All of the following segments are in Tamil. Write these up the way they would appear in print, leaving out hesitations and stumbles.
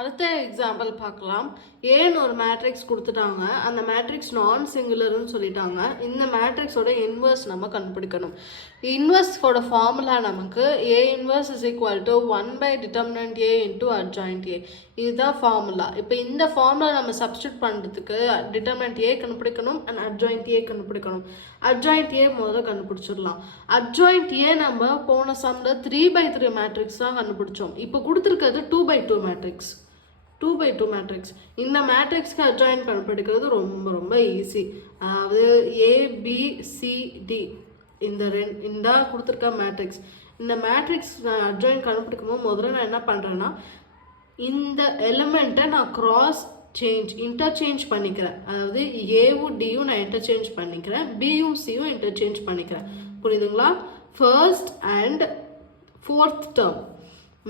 அடுத்த எக்ஸாம்பிள் பார்க்கலாம். ஏன்னு ஒரு மேட்ரிக்ஸ் கொடுத்துட்டாங்க. அந்த மேட்ரிக்ஸ் நான் சிங்குலர்னு சொல்லிட்டாங்க. இந்த மேட்ரிக்ஸோட இன்வர்ஸ் நம்ம கண்டுபிடிக்கணும். இன்வர்ஸோட ஃபார்முலா நமக்கு A inverse is equal to 1/determinant A into adjoint A. இதுதான் ஃபார்முலா. இப்போ இந்த ஃபார்முலா நம்ம சப்ஸ்டியூட் பண்ணுறதுக்கு determinant A கண்டுபிடிக்கணும் அண்ட் adjoint A கண்டுபிடிக்கணும். adjoint A முதல்ல கண்டுபிடிச்சிடலாம். adjoint A நம்ம போன சம்மில் 3/3 மேட்ரிக்ஸ் தான் கண்டுபிடிச்சோம். இப்போ கொடுத்துருக்கிறது 2/2 மேட்ரிக்ஸ். 2/2 மேட்ரிக்ஸ். இந்த மேட்ரிக்ஸ்க்கு அட்ஜாயின் கண்டுபிடிக்கிறது ரொம்ப ரொம்ப ஈஸி. அதாவது ABCD இந்த கொடுத்துருக்க மேட்ரிக்ஸ். இந்த மேட்ரிக்ஸ் நான் அட்ஜாயின் கண்டுபிடிக்கும் போது முதல்ல நான் என்ன பண்ணுறேன்னா இந்த எலிமெண்ட்டை நான் இன்டர்சேஞ்ச் பண்ணிக்கிறேன். அதாவது ஏவும் டியும் நான் இன்டர்சேஞ்ச் பண்ணிக்கிறேன், பியும் சியும் இன்டர்சேஞ்ச் பண்ணிக்கிறேன். புரியுதுங்களா? ஃபர்ஸ்ட் அண்ட் ஃபோர்த் டேர்ம்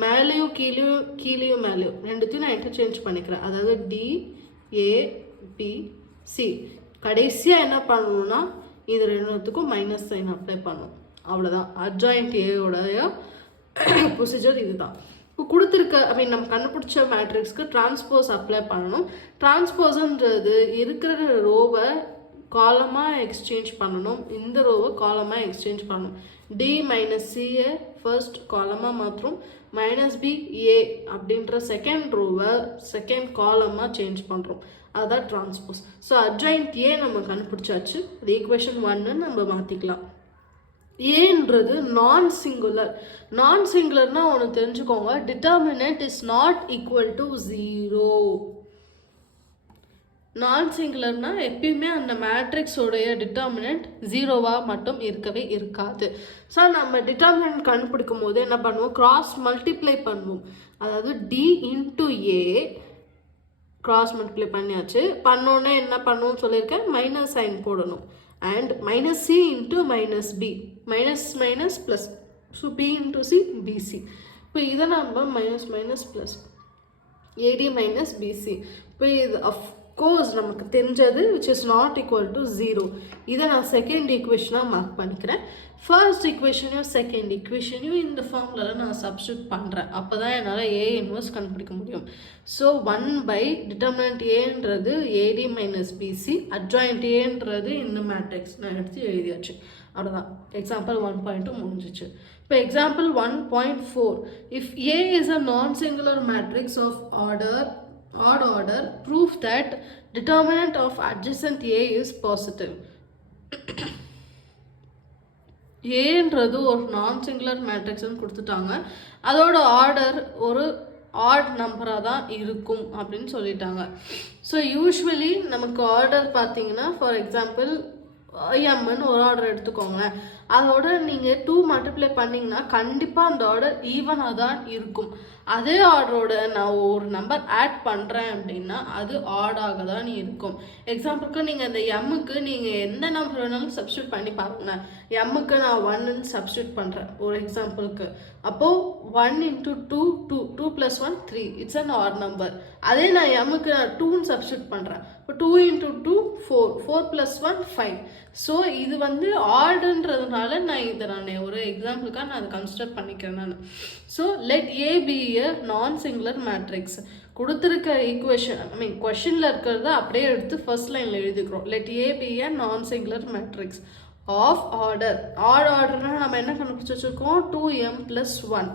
மேலேயும் கீழேயும் மேலேயும் ரெண்டுத்தையும் நான் இன்டர்சேஞ்ச் பண்ணிக்கிறேன். அதாவது டி ஏ பி சி. கடைசியாக என்ன பண்ணணும்னா இது ரெண்டுத்துக்கும் மைனஸ் சைன் அப்ளை பண்ணணும். அவ்வளோதான். அட்ஜாயிண்ட் ஏயோடைய ப்ரொசீஜர் இதுதான். இப்போ கொடுத்துருக்க நம்ம கண்டுபிடிச்ச மேட்ரிக்ஸ்க்கு டிரான்ஸ்போஸ் அப்ளை பண்ணணும். டிரான்ஸ்போஸ்ன்றது இருக்கிற ரோவை காலமாக எக்ஸ்சேஞ்ச் பண்ணணும், இந்த ரோவை காலமாக எக்ஸ்சேஞ்ச் பண்ணணும். டி மைனஸ் சியை ஃபர்ஸ்ட் காலமாக மாற்றும், மைனஸ் பி ஏ அப்படின்ற செகண்ட் ரோவை செகண்ட் காலமாக சேஞ்ச் பண்ணுறோம். அதுதான் டிரான்ஸ்போஸ். ஸோ அட்ஜாயிண்ட் ஏ நம்ம கண்டுபிடிச்சாச்சு. அது ஈக்குவேஷன் 1 நம்ம மாற்றிக்கலாம். ஏன்றது நான் சிங்குலர். நான் சிங்குலர்னா ஒன்று தெரிஞ்சுக்கோங்க, determinant is not equal to 0. நான் சிங்குலர்னா எப்பயுமே அந்த மேட்ரிக்ஸோடைய டிட்டர்மினன்ட் 0வா மட்டும் இருக்கவே இருக்காது. ஸோ நம்ம டிட்டர்மினன்ட் கண்டுபிடிக்கும் போது என்ன பண்ணுவோம், கிராஸ் மல்டிப்ளை பண்ணுவோம். அதாவது D into A cross multiply பண்ணியாச்சு. பண்ணோன்னே என்ன பண்ணுவோம் சொல்லியிருக்கேன், மைனஸ் சைன் போடணும். And minus C into minus B, minus minus plus. So B into C BC. இப்போ இதை நம்ம minus minus plus AD minus BC. இப்போ இது கோர்ஸ் நமக்கு தெரிஞ்சது which is not equal to 0. இதை நான் செகண்ட் ஈக்குவேஷனாக மார்க் பண்ணிக்கிறேன். ஃபர்ஸ்ட் ஈக்குவேஷனையும் செகண்ட் ஈக்குவேஷனையும் இந்த ஃபார்முலாவில் நான் சப்ஸ்டியூட் பண்ணுறேன். அப்போ தான் என்னால் ஏ இன்வர்ஸ் கண்டுபிடிக்க முடியும். ஸோ 1/determinant ஏன்றது ஏடி மைனஸ் பிசி, அட்ஜாயிண்ட் ஏன்றது இந்த மேட்ரிக்ஸ் நான் எடுத்து எழுதியாச்சு. அவ்வளோதான். எக்ஸாம்பிள் 1.2 முடிஞ்சிச்சு. இப்போ example 1.4, if A is a non singular matrix of odd order, prove that determinant of adjacent A is positive. ஏன்றது ஒரு நான் சிங்குலர் மேட்ரிக்ஸ்னு கொடுத்துட்டாங்க. அதோட ஆர்டர் ஒரு ஆட் நம்பராக தான் இருக்கும் அப்படின்னு சொல்லிட்டாங்க. ஸோ யூஸ்வலி நமக்கு ஆர்டர் பார்த்தீங்கன்னா, ஃபார் எக்ஸாம்பிள் எம்னு ஒரு ஆர்டர் எடுத்துக்கோங்க. அதோட நீங்கள் 2 மல்டிப்ளை பண்ணிங்கன்னா கண்டிப்பாக அந்த ஆர்டர் ஈவனாக தான் இருக்கும். அதே ஆர்டரோட நான் ஒரு நம்பர் ஆட் பண்ணுறேன் அப்படின்னா அது ஆடாக தான் இருக்கும். எக்ஸாம்பிளுக்கு நீங்கள் அந்த எம்முக்கு நீங்கள் எந்த நம்பர் வேணாலும் சப்ஸ்டியூட் பண்ணி பாருங்க. எம்முக்கு நான் 1ன்னு சப்ஸ்டியூட் பண்ணுறேன் ஒரு எக்ஸாம்பிளுக்கு. அப்போது 1 × 2 2, 2 + 1 3, இட்ஸ் அன் ஆட் நம்பர். அதே நான் எம்முக்கு நான் 2ன்னு சப்ஸ்டியூட் பண்ணுறேன். இப்போ 2 × 2 4, 4 + 1 5. ஸோ இது வந்து ஆர்டுன்றதுனால நான் ஒரு எக்ஸாம்பிளுக்காக நான் அதை கன்சிடர் பண்ணிக்கிறேன் நான். So let A be a non singular matrix. கொடுத்துருக்க ஈக்குவேஷன் கொஷனில் இருக்கிறத அப்படியே எடுத்து ஃபர்ஸ்ட் லைனில் எழுதிக்கிறோம். Let A be a non singular matrix of order. ஆர்டர்னா நம்ம என்ன கண்டுபிடிச்சி வச்சுருக்கோம், 2m + 1.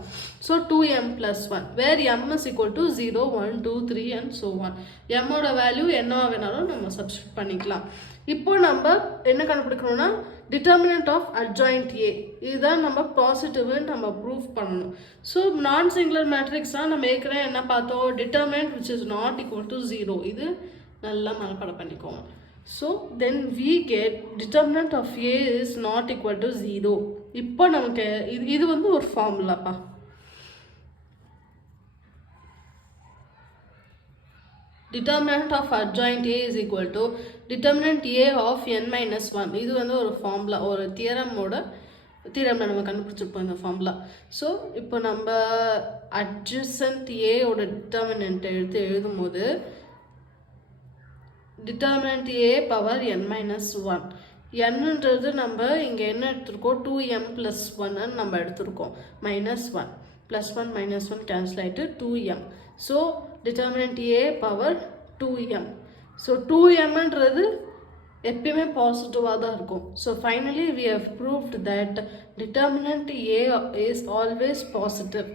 So 2m + 1 where m is equal to 0, 1, 2, 3 and so on. mோட value என்னவா வேணாலும் நம்ம சப்ஸ்டியூட் பண்ணிக்கலாம். இப்போ நம்ம என்ன கண்டுபிடிக்கணும்னா டிட்டர்மினன்ட் ஆஃப் அட்ஜாயிண்ட் ஏ. இதுதான் நம்ம பாசிட்டிவ்னு நம்ம ப்ரூவ் பண்ணணும். ஸோ நான் சிங்குலர் மேட்ரிக்ஸ் தான் நம்ம ஏற்கனவே என்ன பார்த்தோம், determinant which is not equal to 0. இது நல்லா மனப்பாடம் பண்ணிக்கோங்க. So then we get determinant of A is not equal to 0. இப்போ நமக்கு இது வந்து ஒரு ஃபார்முலாப்பா. determinant of adjoint A is equal to determinant A of n - 1. இது வந்து ஒரு ஃபார்முலா, ஒரு தியரமில் நம்ம கண்டுபிடிச்சிருப்போம் இந்த ஃபார்முலா. ஸோ இப்போ நம்ம adjacent A ஓட டிட்டர்மினன்ட் எடுத்து எழுதும் போது determinant A power n - 1. nன்றது நம்ம இங்கே என்ன எடுத்திருக்கோம், 2m + 1 நம்ம எடுத்திருக்கோம், -1. Plus one minus one cancel ஆகிட்டு 2m. So determinant A power 2m. So 2mன்றது எப்பயுமே பாசிட்டிவாக தான் இருக்கும். So finally we have proved that determinant A is always positive.